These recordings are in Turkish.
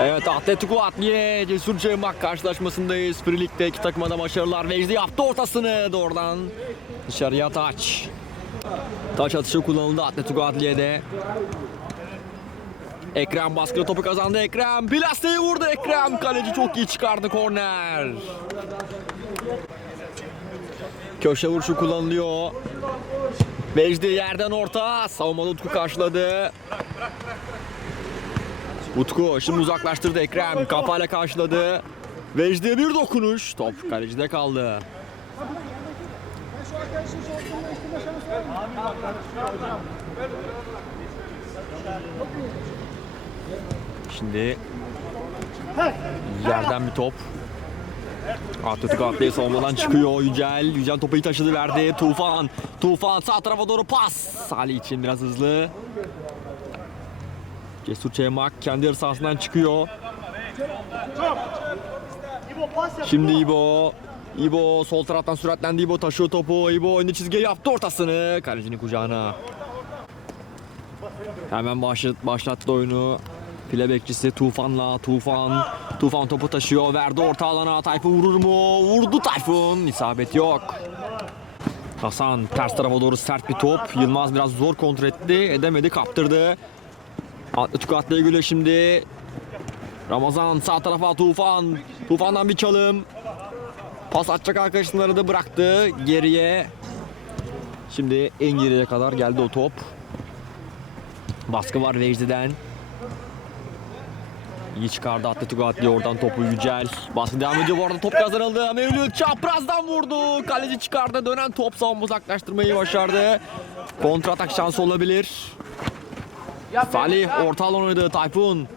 Evet Atletico Adliye Cesur Cemak karşılaşmasındayız. Free Lig'de iki takıma da başarılar. Vecdi yaptı ortasını doğrudan dışarıya taç. Taç atışı kullanıldı Atletico Adliye'de. Ekrem baskılı topu kazandı Ekrem. Plasteyi vurdu Ekrem. Kaleci çok iyi çıkardı korner. Köşe vuruşu kullanılıyor. Vecdi yerden orta. Savunmada Utku karşıladı. Utku şimdi uzaklaştırdı Ekrem. Kafayla karşıladı. Vecdi'ye bir dokunuş. Top kalecide kaldı. Şimdi yerden bir top. Atletico Atle'ye savunmadan çıkıyor Yücel. Yücel topu taşıdı verdi. Tufan. Tufan sağ tarafa doğru pas. Salih için biraz hızlı. Cesur Çeymak kendi yarı sahasından çıkıyor. Şimdi İbo. İbo sol taraftan süratlendi İbo taşıyor topu. İbo önü çizgiye yaptı ortasını. Kalecinin kucağına. Hemen başlat, başlattı oyunu. File bekçisi Tufan'la Tufan. Tufan topu taşıyor. Verdi orta alana. Tayfun vurur mu? Vurdu Tayfun. İsabet yok. Hasan ters tarafa doğru sert bir top. Yılmaz biraz zor kontrol etti. Edemedi kaptırdı. Atletico Atle'ye göre şimdi. Ramazan sağ tarafa Tufan. Tufan'dan bir çalım. Pas atacak arkadaşları da bıraktı geriye. Şimdi en geriye kadar geldi o top. Baskı var Vecdi'den. İyi çıkardı Atletico Atli oradan topu Yücel. Baskı devam ediyor bu arada top kazanıldı. Mevlüt çaprazdan vurdu. Kaleci çıkardı. Dönen top savunma uzaklaştırmayı başardı. Kontra atak şansı olabilir. Salih orta alan oynadı. Tayfun.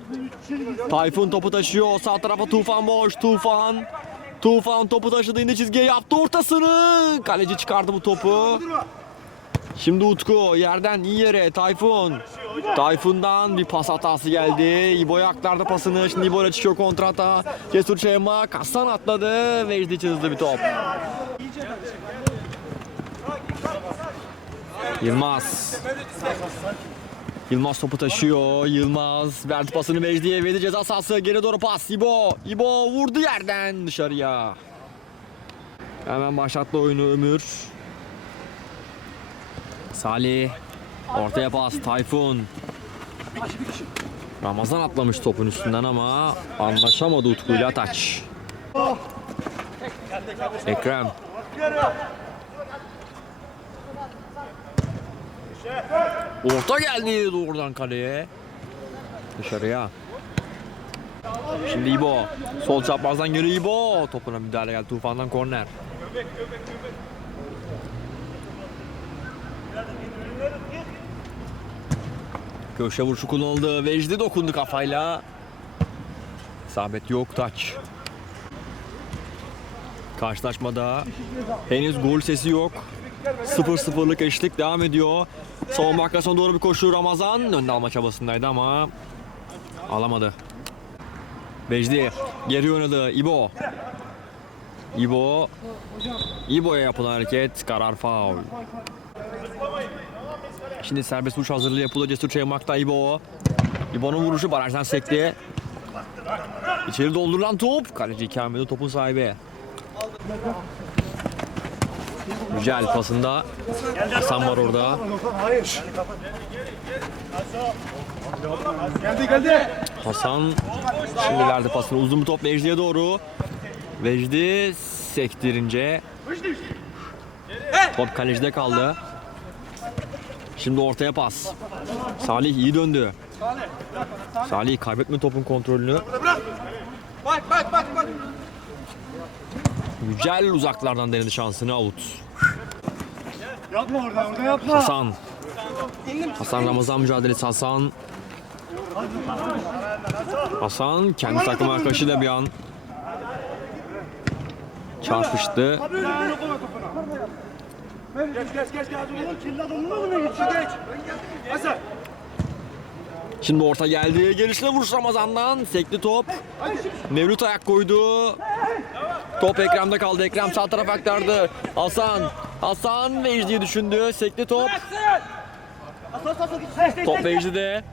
Tayfun topu taşıyor. Sağ tarafa Tufan boş. Tufan. Tufan topu taşıdı. indi çizgiye yaptı ortasını. Kaleci çıkardı bu topu. Şimdi Utku yerden iyi yere Tayfun. Tayfun'dan bir pas hatası geldi. İbo'ya aktardı pasını. Şimdi İbo'ya çıkıyor kontrata. Cesur Çeymak. Hasan atladı. Vecdi için hızlı bir top. Yılmaz. Yılmaz topu taşıyor. Yılmaz verdi pasını Vecdi'ye. Vecdi ceza sahası. Geri doğru pas. İbo. İbo vurdu yerden dışarıya. Hemen başlattı oyunu Ömür. Salih. Ortaya pas. Tayfun. Ramazan atlamış topun üstünden ama anlaşamadı Utku'yla taç. Ekrem. Orta geldi doğrudan kaleye. Dışarıya. Şimdi İbo. Sol çaprazdan geliyor İbo. Topuna müdahale geldi. Tufan'dan korner. Köşe vuruşu kullanıldı. Vecdi dokundu kafayla. İsabet yok taç. Karşılaşmada henüz gol sesi yok. 0-0'lık eşitlik devam ediyor. Savunma arkasına doğru bir koşu Ramazan. Önde alma çabasındaydı ama alamadı. Vecdi geri oynadı. İbo. İbo. İbo'ya yapılan hareket karar faul. Şimdi serbest vuruş hazırlığı yapılıyor. Cesur Çaymak'ta İbo. İbo'nun vuruşu barajdan sekti. İçeri doldurulan top. Kaleci Kamil'de topun sahibi. Güzel pasında. Hasan var orada. Geldi geldi. Hasan şimdi verdi pasını. Uzun bir top Vecdi'ye doğru. Vecdi sektirince top kalecide kaldı. Şimdi ortaya pas. Salih iyi döndü. Salih kaybetme topun kontrolünü. Bak bak bak bak. Yücel uzaklardan denedi şansını out. Yapma orada orada yapma. Hasan. Hasan Ramazan mücadelesi Hasan. Hasan kendi takım arkadaşıyla bir an çarpıştı. Geç geç geç geç. Hasan. Şimdi orta geldi. Gelişine vuruş Ramazan'dan. Sekli top. Mevlüt ayak koydu. Top Ekrem'de kaldı. Ekrem sağ taraf aktardı. Hasan. Hasan Vecdi'yi düşündü. Sekli top. Top Vecdi'de.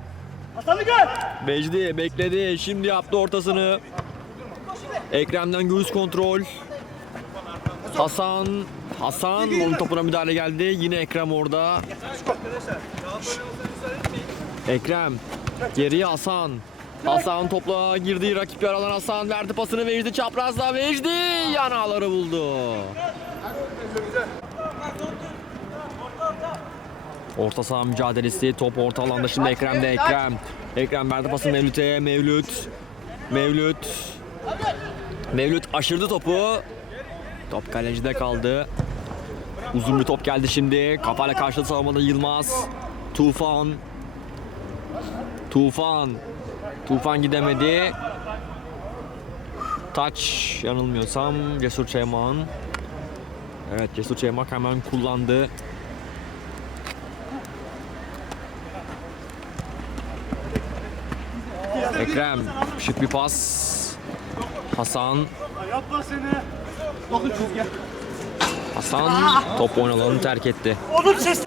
Hasan'ı gör. Bekledi. Şimdi yaptı ortasını. Ekrem'den göğüs kontrol. Hasan. Hasan onun topuna müdahale geldi. Yine Ekrem orada. Ekrem. Geriye Hasan. Hasan topla girdi rakip yer alan Hasan verdi pasını Vecdi çaprazda Vecdi yanağları buldu. Orta saha mücadelesi top orta alanda şimdi Ekrem'de Ekrem. Ekrem verdi pası Mevlüt'e Mevlüt. Mevlüt. Mevlüt aşırdı topu. Top kalecide kaldı. Uzun bir top geldi şimdi. Kafayla karşıladı savunmada Yılmaz. Tufan. Tufan. Tufan gidemedi. Taç yanılmıyorsam Cesur Çeyman. Evet Cesur Çeyman hemen kullandı. Ekrem şık bir pas. Hasan. Yapma seni. Bakın çizgi. Hasan top oyun alanını terk etti. Oğlum ses.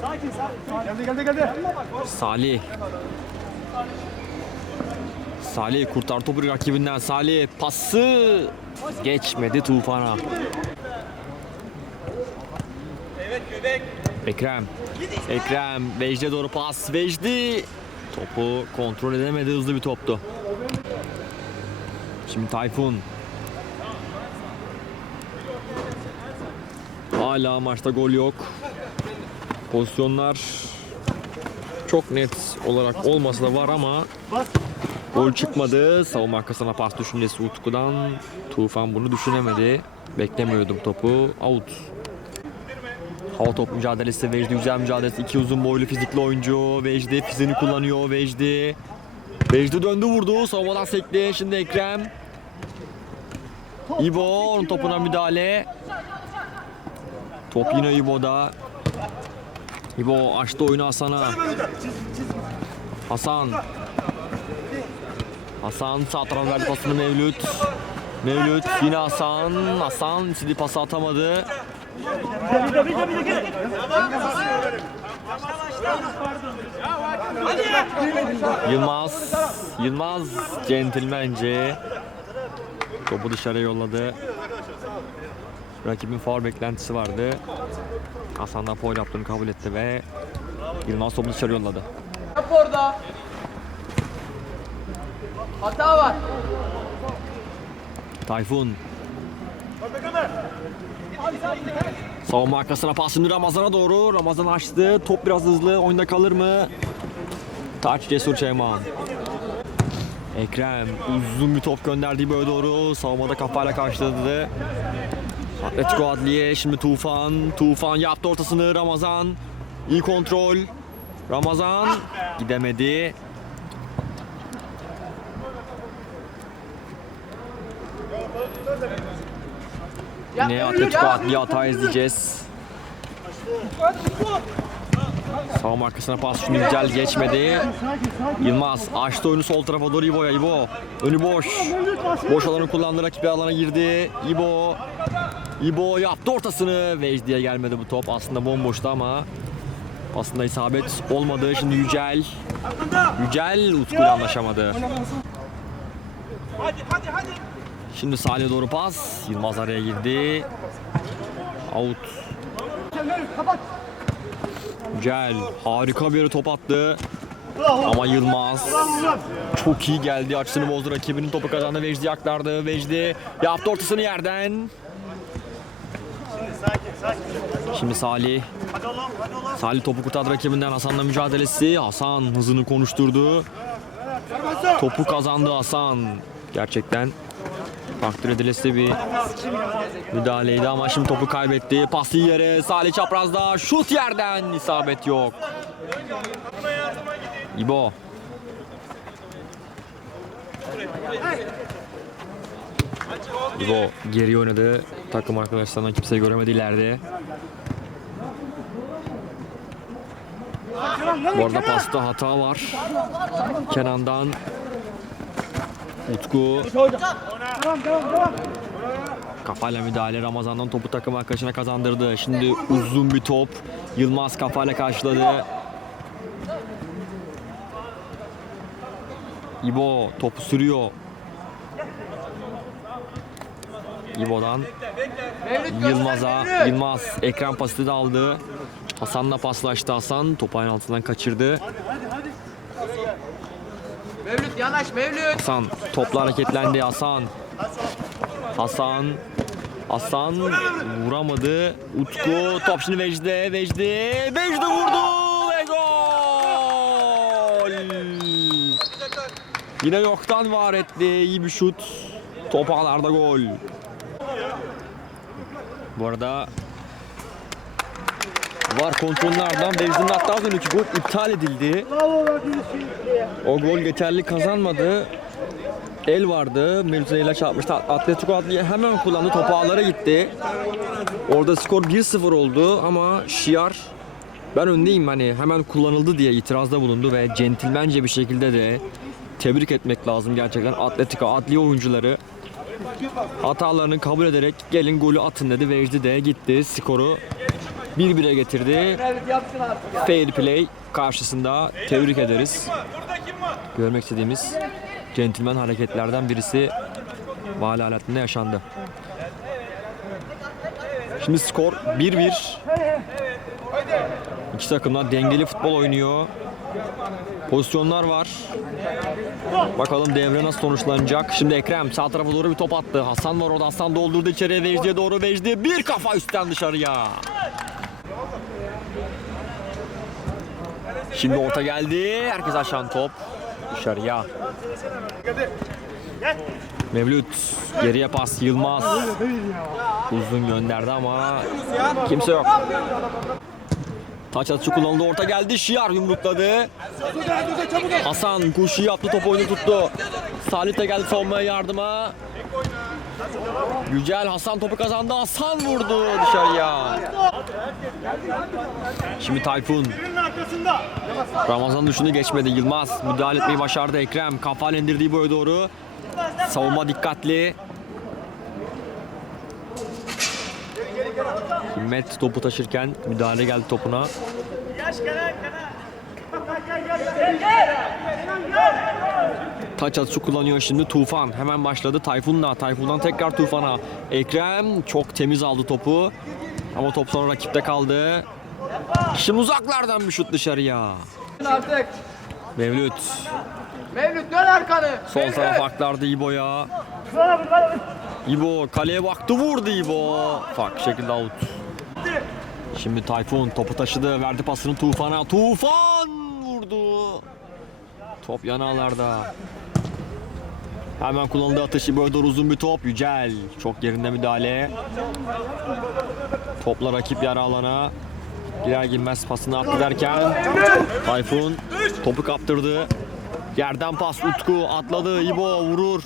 Sakin sakin. Geldi geldi geldi. Salih. Salih kurtar topu rakibinden. Salih pası geçmedi Tufan'a. Ekrem. Ekrem Vecdi'ye doğru pas. Vecdi topu kontrol edemedi. Hızlı bir toptu. Şimdi Tayfun. Hala maçta gol yok. Pozisyonlar çok net olarak olmasa da var ama gol çıkmadı. Savunma arkasına pas düşüncesi Utku'dan. Tufan bunu düşünemedi. Beklemiyordum topu. Out. Hava top mücadelesi Vecdi güzel mücadelesi. İki uzun boylu fizikli oyuncu. Vecdi fiziğini kullanıyor. Vecdi. Vecdi döndü vurdu. Savunmadan sekti. Şimdi Ekrem. İbo onun topuna müdahale. Top yine İbo'da. İbo açtı oyunu Hasan'a. Hasan. Hasan sağ tarafa verdi pasını Mevlüt. Mevlüt yine Hasan. Hasan istediği pası atamadı. Bir de bir de bir de gel. Yılmaz. Yılmaz centilmence topu dışarı yolladı. Rakibin faul beklentisi vardı. Hasan da faul yaptığını kabul etti ve Yılmaz topu dışarı yolladı. Yap orada. Hata var. Tayfun. Savunma arkasına pas şimdi Ramazan'a doğru. Ramazan açtı. Top biraz hızlı. Oyunda kalır mı? Taç Cesur Çeyman. Ekrem uzun bir top gönderdi böyle doğru. Savunmada kafayla karşıladı. Atletico Adliye şimdi Tufan. Tufan yaptı ortasını Ramazan. İyi kontrol. Ramazan gidemedi. Yine Atletico Adliye hata izleyeceğiz. Savunma arkasına pas şimdi güzel geçmedi. Yılmaz açtı oyunu sol tarafa doğru İbo'ya İbo. Önü boş. Boş alanı kullandı rakip bir alana girdi. İbo. İbo yaptı ortasını. Vecdi'ye gelmedi bu top. Aslında bomboştu ama aslında isabet olmadı. Şimdi Yücel. Yücel Utku'yla anlaşamadı. Şimdi Salih'e doğru pas. Yılmaz araya girdi. Out. Yücel harika bir top attı. Ama Yılmaz çok iyi geldi. Açısını bozdu rakibinin topu kazandı. Vecdi aktardı. Vecdi yaptı ortasını yerden. Şimdi Salih. Salih topu kurtardı rakibinden Hasan'la mücadelesi. Hasan hızını konuşturdu. Topu kazandı Hasan. Gerçekten takdir edilesi bir müdahaleydi ama şimdi topu kaybetti. Pası yere Salih çaprazda şut yerden isabet yok. İbo. İbo geri oynadı. Takım arkadaşlarından kimseyi göremedi ileride. Bu arada pasta hata var. Kenan'dan Utku Devam devam devam. kafayla müdahale Ramazan'dan topu takım arkadaşına kazandırdı. Şimdi uzun bir top. Yılmaz kafayla karşıladı. İbo topu sürüyor. İbo'dan Yılmaz'a. Yılmaz ekran pası da aldı. Hasan'la paslaştı Hasan. Topu ayağın altından kaçırdı. Mevlüt yanaş Mevlüt. Hasan topla hareketlendi Hasan. Hasan Hasan vuramadı. Utku top şimdi Vecde. Vecde. Vecde vurdu ve gol. Yine yoktan var etti. İyi bir şut. Top ağlarda gol. Bu arada var kontrollerden Vecde'nin hatta az önceki gol iptal edildi. O gol geçerli kazanmadı. El vardı. Mevzu'ya ile çarpmıştı. Atletico Adliye hemen kullandı. Topu ağlara gitti. Orada skor 1-0 oldu ama Şiar ben öndeyim hani hemen kullanıldı diye itirazda bulundu ve centilmence bir şekilde de tebrik etmek lazım gerçekten Atletico Adliye oyuncuları hatalarını kabul ederek gelin golü atın dedi. Vecdi de gitti. Skoru 1-1'e getirdi. Fair play karşısında tebrik ederiz. Görmek istediğimiz centilmen hareketlerden birisi Vali aletinde yaşandı. Şimdi skor 1-1. İki takım da dengeli futbol oynuyor. Pozisyonlar var. Bakalım devre nasıl sonuçlanacak. Şimdi Ekrem sağ tarafa doğru bir top attı. Hasan var orada. Hasan doldurdu içeriye. Vecdi'ye doğru Vecdi. Bir kafa üstten dışarıya. Şimdi orta geldi. Herkes aşan top. Dışarıya. Mevlüt geriye pas Yılmaz. Uzun gönderdi ama kimse yok. Taç atışı kullanıldı. Orta geldi. Şiar yumrukladı. Hasan kuşu yaptı. Top oyunu tuttu. Salih de geldi savunmaya yardıma. Yücel Hasan topu kazandı. Hasan vurdu dışarıya. Şimdi Tayfun. Ramazan düşünü geçmedi. Yılmaz müdahale etmeyi başardı. Ekrem kafayla indirdiği boya doğru. Savunma dikkatli. Himmet topu taşırken müdahale geldi topuna. Taç atışı kullanıyor şimdi Tufan. Hemen başladı Tayfun'la. Tayfun'dan tekrar Tufan'a. Ekrem çok temiz aldı topu. Ama top sonra rakipte kaldı. Şimdi uzaklardan bir şut dışarıya. Artık. Mevlüt. Mevlüt dön arkanı. Sol taraf aktardı İbo'ya. İbo kaleye baktı vurdu İbo. Farklı şekilde out. Şimdi Tayfun topu taşıdı verdi pasını Tufan'a. Tufan vurdu. Top yanağlarda. Hemen kullanıldı atışı böyle doğru uzun bir top. Yücel çok yerinde müdahale. Topla rakip yarı alana. Girer girmez pasını attı derken Tayfun topu kaptırdı. Yerden pas Utku atladı. İbo vurur.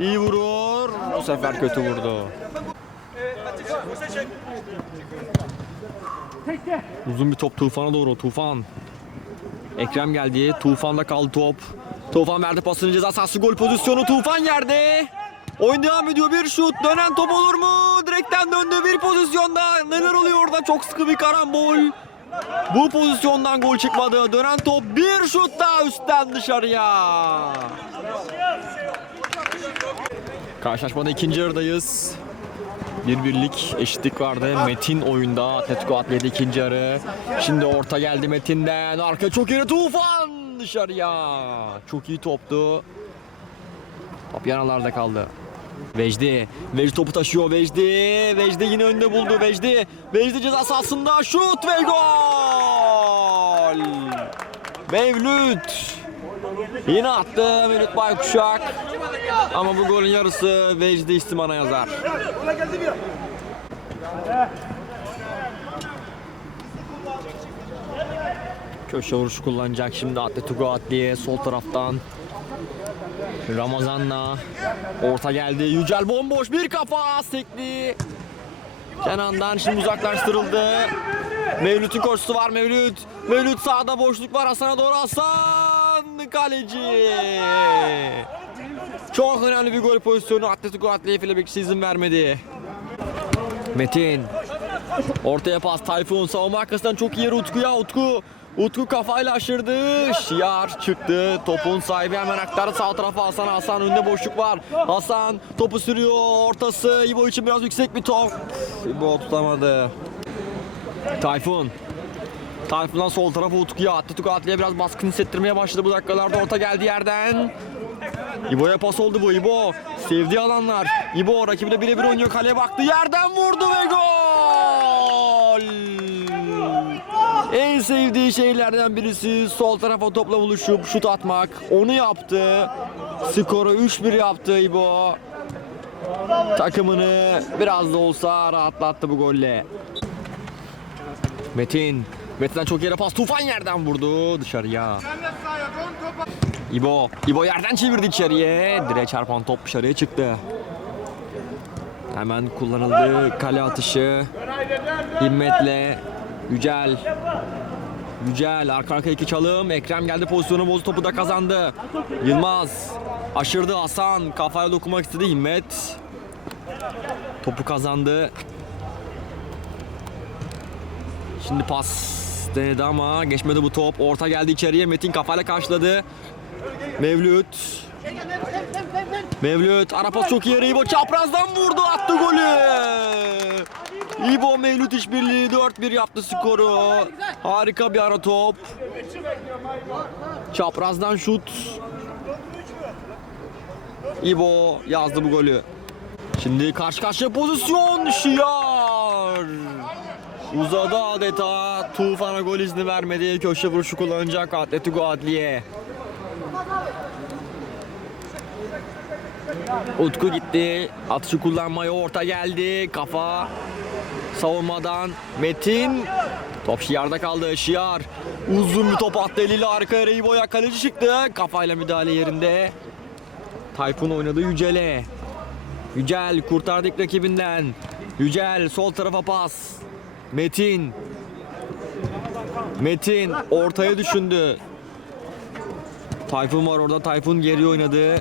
İyi vurur. Bu sefer kötü vurdu. Uzun bir top Tufan'a doğru. Tufan. Ekrem geldi. Tufan'da kaldı top. Tufan verdi pasını ceza sahası gol pozisyonu. Tufan yerde. Oyun devam ediyor. Bir şut. Dönen top olur mu? Direkten döndü bir pozisyonda. Neler oluyor orada? Çok sıkı bir karambol. Bu pozisyondan gol çıkmadı. Dönen top bir şut daha üstten dışarıya. Karşılaşmada ikinci yarıdayız. Bir birlik eşitlik vardı. Metin oyunda. Atletico Atlet'de ikinci yarı. Şimdi orta geldi Metin'den. Arka çok iyi Tufan dışarıya. Çok iyi toptu. Top yanalarda kaldı. Vecdi. Vecdi topu taşıyor Vecdi. Vecdi yine önde buldu Vecdi. Vecdi ceza sahasında şut ve gol. Mevlüt. Yine attı Mevlüt Baykuşak. Ama bu golün yarısı Vecdi İstiman'a yazar. Köşe vuruşu kullanacak şimdi Atletico Adliye sol taraftan. Ramazan'la orta geldi. Yücel bomboş bir kafa sekti. Kenan'dan şimdi uzaklaştırıldı. Mevlüt'ün koşusu var Mevlüt. Mevlüt sağda boşluk var Hasan'a doğru Hasan kaleci. Çok önemli bir gol pozisyonu Atletico Adliye Filebekçi izin vermedi. Metin Ortaya pas Tayfun savunma arkasından çok iyi Utku'ya Utku Utku kafayla aşırdı. Şiar çıktı. Topun sahibi hemen aktardı sağ tarafa Hasan. Hasan önünde boşluk var. Hasan topu sürüyor. Ortası İbo için biraz yüksek bir top. İbo tutamadı. Tayfun. Tayfun'dan sol tarafa Utku'ya attı. Utku Atlı'ya biraz baskın hissettirmeye başladı bu dakikalarda. Orta geldi yerden. İbo'ya pas oldu bu İbo. Sevdiği alanlar. İbo rakibiyle birebir oynuyor. Kaleye baktı. Yerden vurdu ve gol. En sevdiği şeylerden birisi sol tarafa topla buluşup şut atmak. Onu yaptı. Skoru 3-1 yaptı İbo. Takımını biraz da olsa rahatlattı bu golle. Metin. Metin'den çok yere pas. Tufan yerden vurdu dışarıya. İbo. İbo yerden çevirdi içeriye. Direğe çarpan top dışarıya çıktı. Hemen kullanıldı kale atışı. Himmet'le Yücel. Yücel arka arkaya iki çalım. Ekrem geldi pozisyonu bozdu topu da kazandı. Yılmaz aşırdı Hasan kafaya dokunmak istedi Himmet. Topu kazandı. Şimdi pas denedi ama geçmedi bu top. Orta geldi içeriye. Metin kafayla karşıladı. Mevlüt. Mevlüt. Ara pas çok iyi yere. İbo çaprazdan vurdu. Attı golü. İbo Mevlüt işbirliği 4-1 yaptı skoru. Harika bir ara top. Çaprazdan şut. İbo yazdı bu golü. Şimdi karşı karşıya pozisyon. Şiar. Uzadı adeta. Tufan'a gol izni vermedi. Köşe vuruşu kullanacak Atletico Adliye. Utku gitti. Atışı kullanmaya orta geldi. Kafa savunmadan Metin. Top Şiar'da kaldı. Şiar uzun bir top attı eliyle arka yarayı boya kaleci çıktı. Kafayla müdahale yerinde. Tayfun oynadı Yücel'e. Yücel kurtardı ilk rakibinden. Yücel sol tarafa pas. Metin. Metin ortaya düşündü. Tayfun var orada. Tayfun geri oynadı.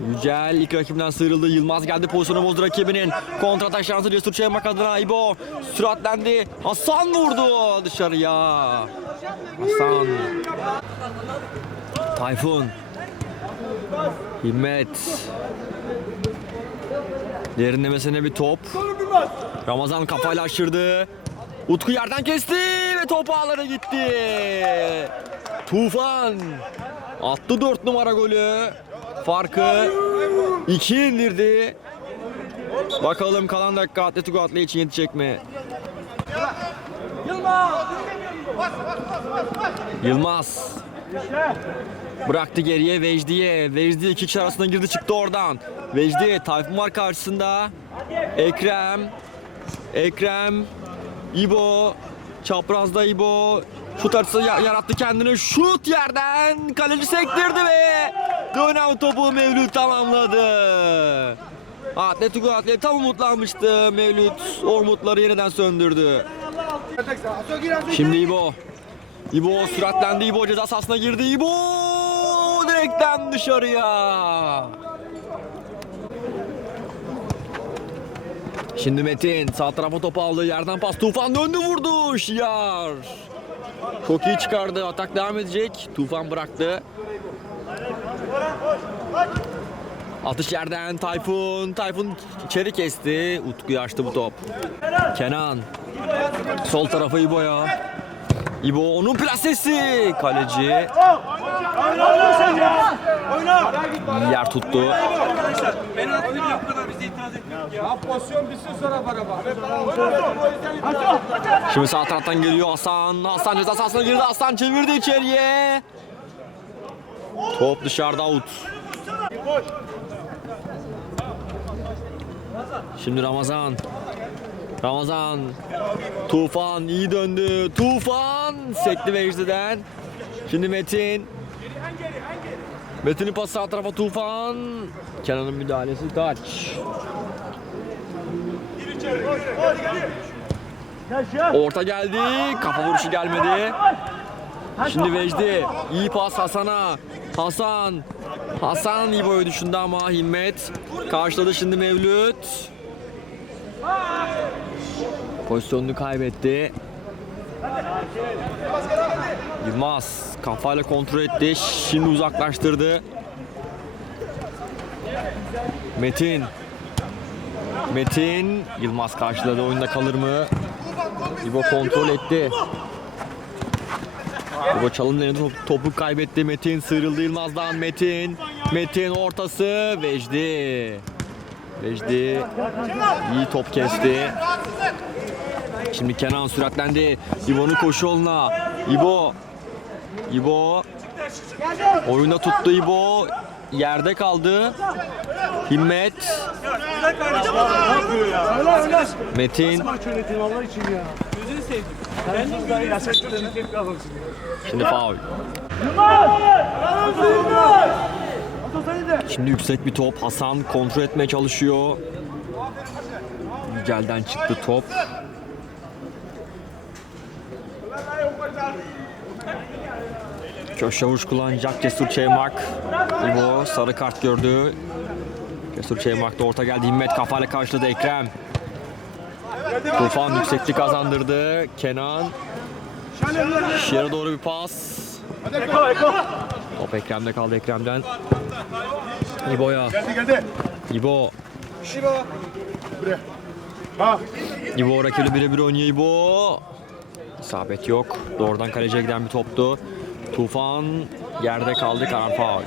Yücel ilk rakibinden sıyrıldı. Yılmaz geldi pozisyonu bozdu rakibinin. Kontratak şansı Cesur Çaymak adına İbo. Süratlendi. Hasan vurdu dışarıya. Hasan. Tayfun. Himmet. Derinlemesine bir top. Ramazan kafayla aşırdı. Utku yerden kesti ve top ağlara gitti. Tufan attı 4 numara golü. Farkı 2 indirdi. Bakalım kalan dakika Atletico Atlı için yetecek mi? Yılmaz. Bıraktı geriye Vecdi'ye. Vecdi iki kişi arasında girdi çıktı oradan. Vecdi Tayfun var karşısında. Ekrem. Ekrem. İbo. Çaprazda İbo. Şut açısı ya- yarattı kendini. Şut yerden. Kaleci sektirdi ve dönen topu Mevlüt tamamladı. Atletico Atlet tam umutlanmıştı. Mevlüt o umutları yeniden söndürdü. Şimdi İbo. İbo süratlendi. İbo ceza sahasına girdi. İbo direkten dışarıya. Şimdi Metin sağ tarafa topu aldı. Yerden pas. Tufan döndü vurdu. Şiar. Çok iyi çıkardı. Atak devam edecek. Tufan bıraktı. Atış yerden Tayfun. Tayfun içeri kesti. Utku'yu açtı bu top. Kenan. Sol tarafı İbo'ya. İbo onun plasesi. Kaleci Oyna sen ya. Oyna. iyi yer tuttu. Şimdi sağ taraftan geliyor Hasan. Hasan ceza sahasına girdi. Hasan çevirdi içeriye. Top dışarıda out. Şimdi Ramazan. Ramazan. Tufan iyi döndü. Tufan sekti Vecdi'den. Şimdi Metin. Metin'in pası sağ tarafa Tufan. Kenan'ın müdahalesi taç. Orta geldi. Kafa vuruşu gelmedi. Şimdi Vecdi. iyi pas Hasan'a. Hasan. Hasan iyi boyu düşündü ama Himmet. Karşıladı şimdi Mevlüt. Pozisyonunu kaybetti. Yılmaz kafayla kontrol etti. Şimdi uzaklaştırdı. Metin. Metin. Yılmaz karşıladı. Oyunda kalır mı? İbo kontrol etti. İbo çalım denedi. Top- Topu kaybetti. Metin sıyrıldı Yılmaz'dan. Metin. Metin ortası. Vecdi. Vecdi iyi top kesti. Şimdi Kenan süratlendi. İbo'nun koşu yoluna. İbo. İbo. Oyunda tuttu İbo. Yerde kaldı. Himmet. Metin. Şimdi faul. Şimdi yüksek bir top. Hasan kontrol etmeye çalışıyor. Yücel'den çıktı top. Köşe vuruş kullanacak Cesur Çeymak. İbo sarı kart gördü. Cesur Çeymak da orta geldi. Himmet kafayla karşıladı Ekrem. Tufan yükseklik kazandırdı. Kenan. Şişere doğru bir pas. Top Ekrem'de kaldı Ekrem'den. İbo'ya. İbo. İbo rakibi birebir oynuyor İbo. İsabet yok. Doğrudan kaleciye giden bir toptu. Tufan yerde kaldı. Karan faul.